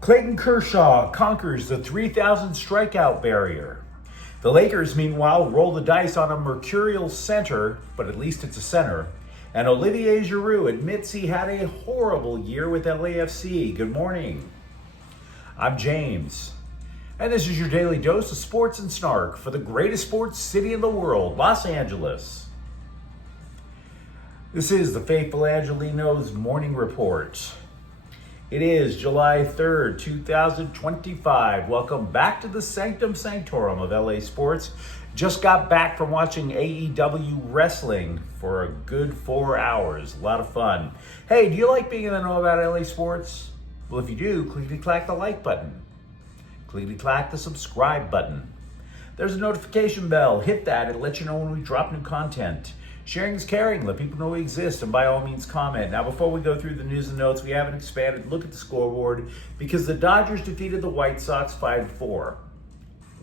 Clayton Kershaw conquers the 3,000 strikeout barrier. The Lakers, meanwhile, roll the dice on a mercurial center, but at least it's a center. And Olivier Giroud admits he had a horrible year with LAFC. Good morning. I'm James. And this is your daily dose of sports and snark for the greatest sports city in the world, Los Angeles. This is the faithful Angelenos morning report. It is July 3rd, 2025. Welcome back to the Sanctum Sanctorum of LA Sports. Just got back from watching AEW wrestling for a good 4 hours. A lot of fun. Hey, do you like being in the know about LA Sports? Well, if you do, clickety-clack the like button. Clickety-clack the subscribe button. There's a notification bell. Hit that. It'll let you know when we drop new content. Sharing is caring. Let people know we exist, and by all means comment. Now, before we go through the news and notes, we have an expanded look at the scoreboard because the Dodgers defeated the White Sox 5-4.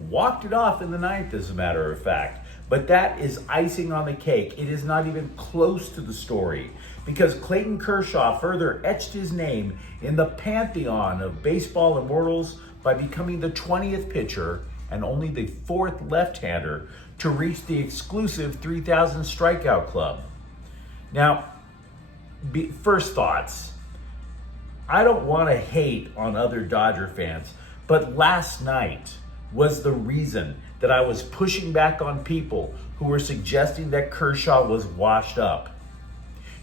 Walked it off in the ninth, as a matter of fact. But that is icing on the cake. It is not even close to the story because Clayton Kershaw further etched his name in the pantheon of baseball immortals by becoming the 20th pitcher and only the 4th left-hander to reach the exclusive 3,000 strikeout club. Now, first thoughts. I don't want to hate on other Dodger fans, but last night was the reason that I was pushing back on people who were suggesting that Kershaw was washed up.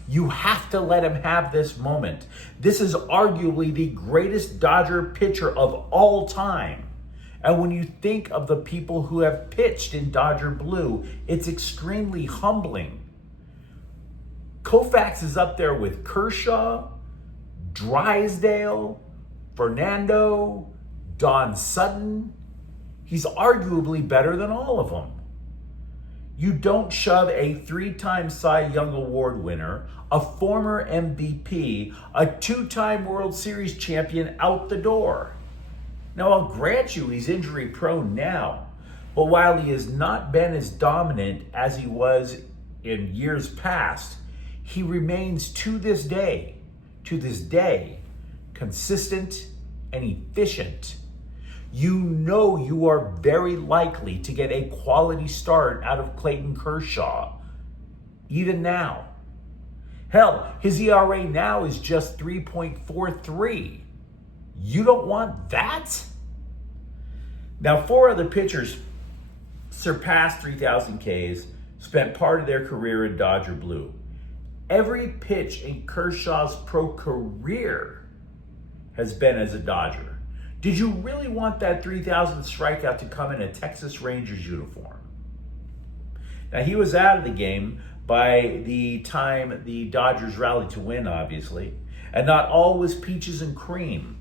You have to let him have this moment. This is arguably the greatest Dodger pitcher of all time. And when you think of the people who have pitched in Dodger blue, it's extremely humbling. Koufax is up there with Kershaw, Drysdale, Fernando, Don Sutton. He's arguably better than all of them. You don't shove a 3-time Cy Young Award winner, a former MVP, a 2-time World Series champion out the door. Now, I'll grant you he's injury prone now, but while he has not been as dominant as he was in years past, he remains to this day, consistent and efficient. You know you are very likely to get a quality start out of Clayton Kershaw, even now. Hell, his ERA now is just 3.43. You don't want that? Now, 4 other pitchers surpassed 3,000 Ks, spent part of their career in Dodger blue. Every pitch in Kershaw's pro career has been as a Dodger. Did you really want that 3,000 strikeout to come in a Texas Rangers uniform? Now, he was out of the game by the time the Dodgers rallied to win, obviously, and not all was peaches and cream.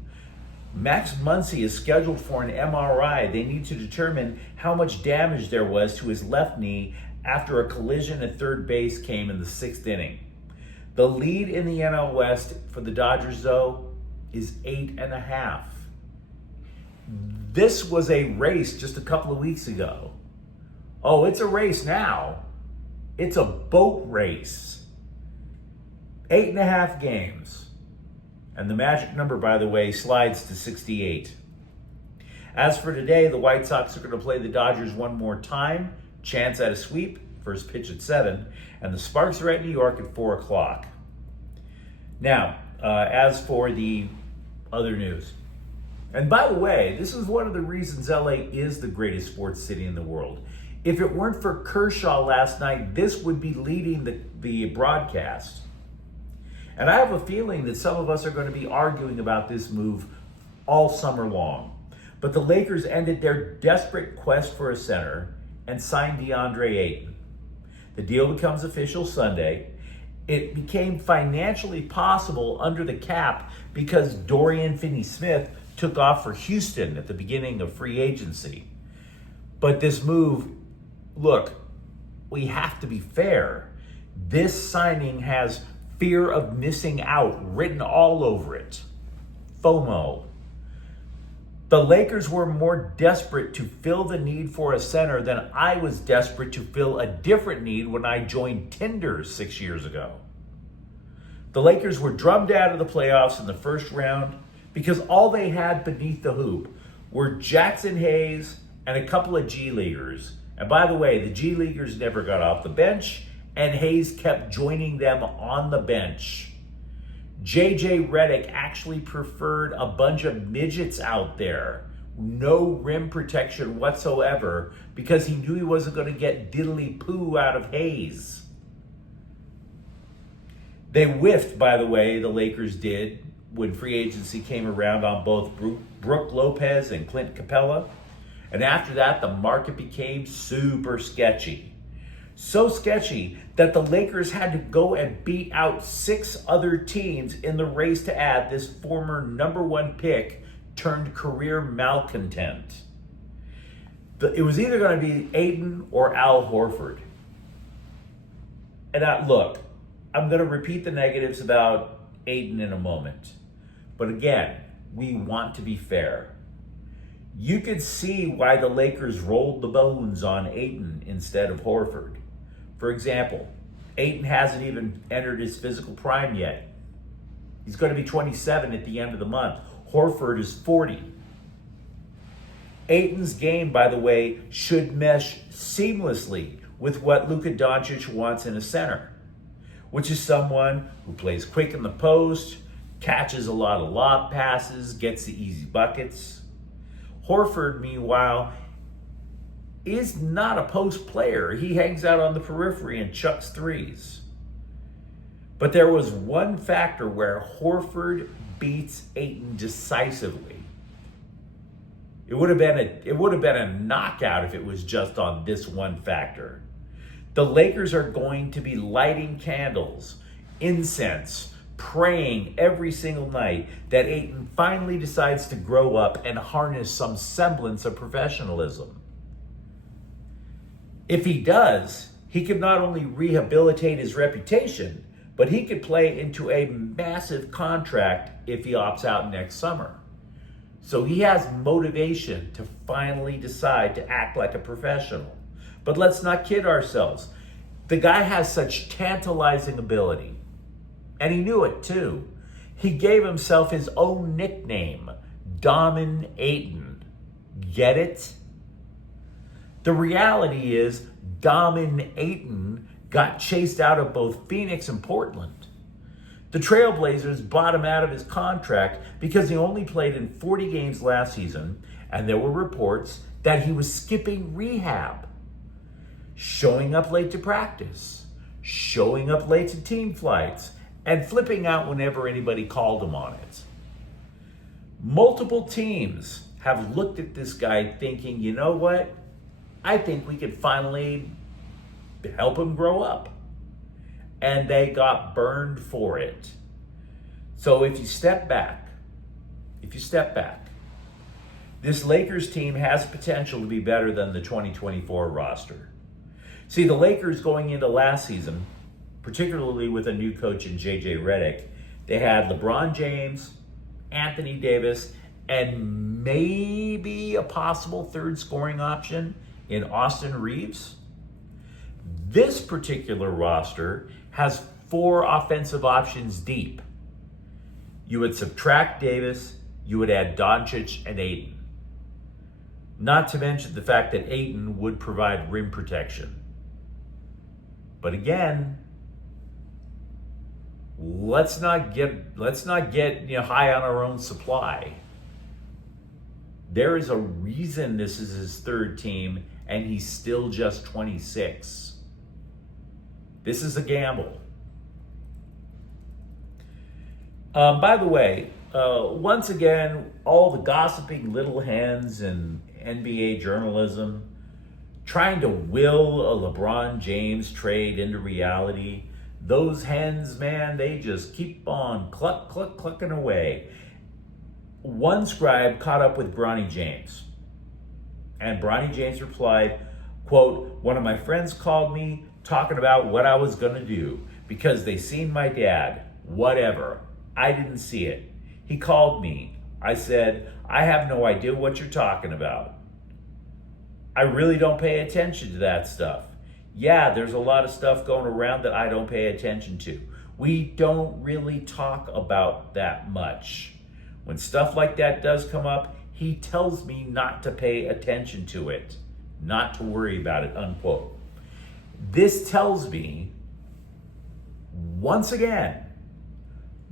Max Muncy is scheduled for an MRI. They need to determine how much damage there was to his left knee after a collision at third base came in the 6th inning. The lead in the NL West for the Dodgers, though, is 8.5. This was a race just a couple of weeks ago. Oh, it's a race now. It's a boat race. 8.5 games. And the magic number, by the way, slides to 68. As for today, the White Sox are going to play the Dodgers one more time. Chance at a sweep. First pitch at 7. And the Sparks are at New York at 4 o'clock. Now, as for the other news. And by the way, this is one of the reasons LA is the greatest sports city in the world. If it weren't for Kershaw last night, this would be leading the broadcast. And I have a feeling that some of us are going to be arguing about this move all summer long. But the Lakers ended their desperate quest for a center and signed DeAndre Ayton. The deal becomes official Sunday. It became financially possible under the cap because Dorian Finney-Smith took off for Houston at the beginning of free agency. But this move, look, we have to be fair. This signing has fear of missing out written all over it. FOMO. The Lakers were more desperate to fill the need for a center than I was desperate to fill a different need when I joined Tinder 6 years ago. The Lakers were drummed out of the playoffs in the first round because all they had beneath the hoop were Jackson Hayes and a couple of G Leaguers. And by the way, the G Leaguers never got off the bench, and Hayes kept joining them on the bench. JJ Redick actually preferred a bunch of midgets out there, no rim protection whatsoever, because he knew he wasn't going to get diddly poo out of Hayes. They whiffed, by the way, the Lakers did, when free agency came around on both Brook Lopez and Clint Capella. And after that, the market became super sketchy. So sketchy that the Lakers had to go and beat out 6 other teams in the race to add this former number 1 pick turned career malcontent. It was either going to be Ayton or Al Horford. And look, I'm going to repeat the negatives about Ayton in a moment. But again, we want to be fair. You could see why the Lakers rolled the bones on Ayton instead of Horford. For example, Ayton hasn't even entered his physical prime yet. He's going to be 27 at the end of the month. Horford is 40. Ayton's game, by the way, should mesh seamlessly with what Luka Doncic wants in a center, which is someone who plays quick in the post, catches a lot of lob passes, gets the easy buckets. Horford, meanwhile, is not a post player. He hangs out on the periphery and chucks threes. But there was one factor where Horford beats Ayton decisively. It would have been a knockout if it was just on this one factor. The Lakers are going to be lighting candles, incense, praying every single night that Ayton finally decides to grow up and harness some semblance of professionalism. If he does, he could not only rehabilitate his reputation, but he could play into a massive contract if he opts out next summer. So he has motivation to finally decide to act like a professional. But let's not kid ourselves. The guy has such tantalizing ability. And he knew it too. He gave himself his own nickname, Domin Ayton. Get it? The reality is, Domin Ayton got chased out of both Phoenix and Portland. The Trailblazers bought him out of his contract because he only played in 40 games last season, and there were reports that he was skipping rehab, showing up late to practice, showing up late to team flights, and flipping out whenever anybody called him on it. Multiple teams have looked at this guy thinking, you know what? I think we could finally help him grow up. And they got burned for it. So if you step back, this Lakers team has potential to be better than the 2024 roster. See, the Lakers going into last season, particularly with a new coach in JJ Redick, they had LeBron James, Anthony Davis, and maybe a possible third scoring option in Austin Reeves. This particular roster has 4 offensive options deep. You would subtract Davis, you would add Doncic and Ayton. Not to mention the fact that Ayton would provide rim protection. But again, let's not get high on our own supply. There is a reason this is his 3rd team and he's still just 26. This is a gamble. By the way, once again, all the gossiping little hens and NBA journalism trying to will a LeBron James trade into reality. Those hens, man, they just keep on clucking away. One scribe caught up with Bronny James, and Bronny James replied, quote, "One of my friends called me talking about what I was gonna do because they seen my dad. Whatever. I didn't see it. He called me. I said, I have no idea what you're talking about. I really don't pay attention to that stuff. Yeah, there's a lot of stuff going around that I don't pay attention to. We don't really talk about that much. When stuff like that does come up, he tells me not to pay attention to it, not to worry about it, unquote. This tells me, once again,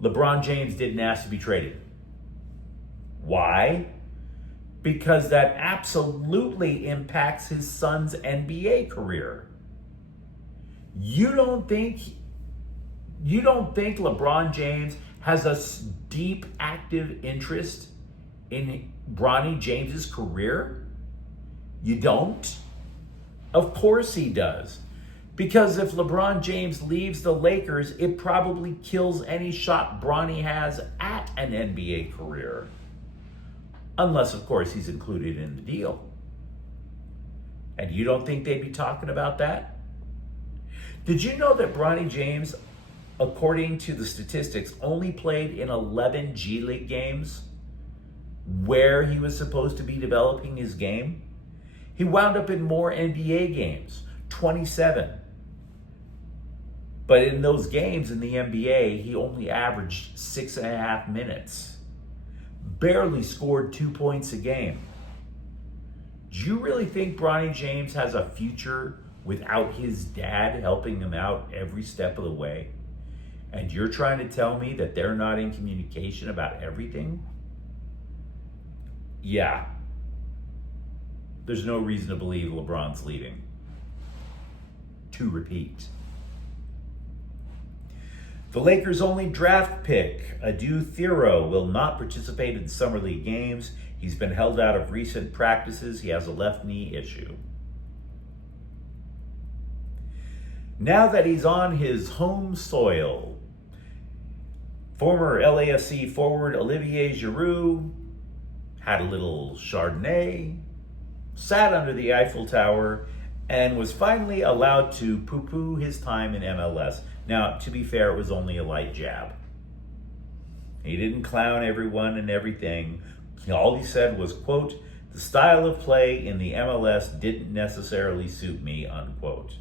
LeBron James didn't ask to be traded. Why? Because that absolutely impacts his son's NBA career. You don't think LeBron James has a deep, active interest in Bronny James's career? You don't? Of course he does. Because if LeBron James leaves the Lakers, it probably kills any shot Bronny has at an NBA career. Unless, of course, he's included in the deal. And you don't think they'd be talking about that? Did you know that Bronny James, according to the statistics, only played in 11 G League games where he was supposed to be developing his game? He wound up in more NBA games, 27. But in those games in the NBA, he only averaged 6.5 minutes. Barely scored 2 points a game. Do you really think Bronny James has a future without his dad helping him out every step of the way? And you're trying to tell me that they're not in communication about everything? Yeah. There's no reason to believe LeBron's leaving. To repeat. The Lakers' only draft pick, Adu Thero, will not participate in Summer League games. He's been held out of recent practices. He has a left knee issue. Now that he's on his home soil, former LAFC forward Olivier Giroud had a little Chardonnay, sat under the Eiffel Tower, and was finally allowed to poo-poo his time in MLS. Now, to be fair, it was only a light jab. He didn't clown everyone and everything. All he said was, quote, "The style of play in the MLS didn't necessarily suit me," unquote.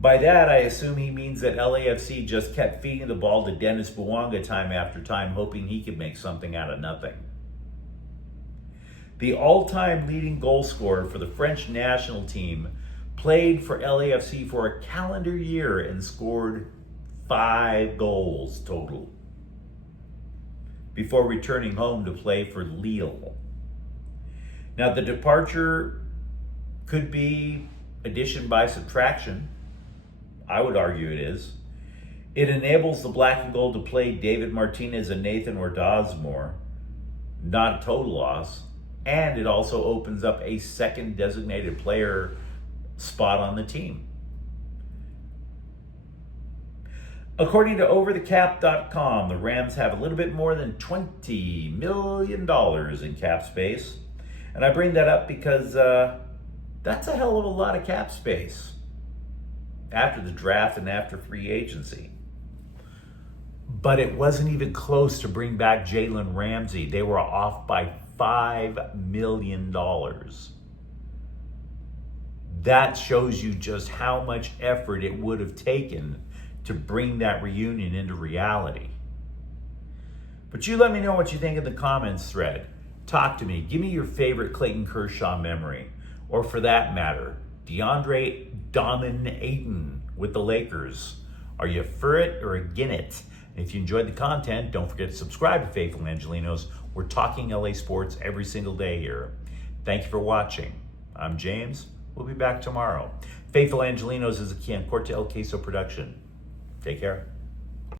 By that, I assume he means that LAFC just kept feeding the ball to Dennis Bouanga time after time, hoping he could make something out of nothing. The all-time leading goal scorer for the French national team played for LAFC for a calendar year and scored 5 goals total before returning home to play for Lille. Now, the departure could be addition by subtraction. I would argue it is. It enables the black and gold to play David Martinez and Nathan Ordaz more. Not a total loss. And it also opens up a second designated player spot on the team. According to overthecap.com, the Rams have a little bit more than $20 million in cap space. And I bring that up because that's a hell of a lot of cap space after the draft and after free agency. But it wasn't even close to bring back Jalen Ramsey. They were off by $5 million. That shows you just how much effort it would have taken to bring that reunion into reality. But you let me know what you think in the comments thread. Talk to me. Give me your favorite Clayton Kershaw memory. Or for that matter, DeAndre Ayton with the Lakers. Are you for it or against it? And if you enjoyed the content, don't forget to subscribe to Faithful Angelenos. We're talking LA sports every single day here. Thank you for watching. I'm James. We'll be back tomorrow. Faithful Angelenos is a Corte El Queso production. Take care.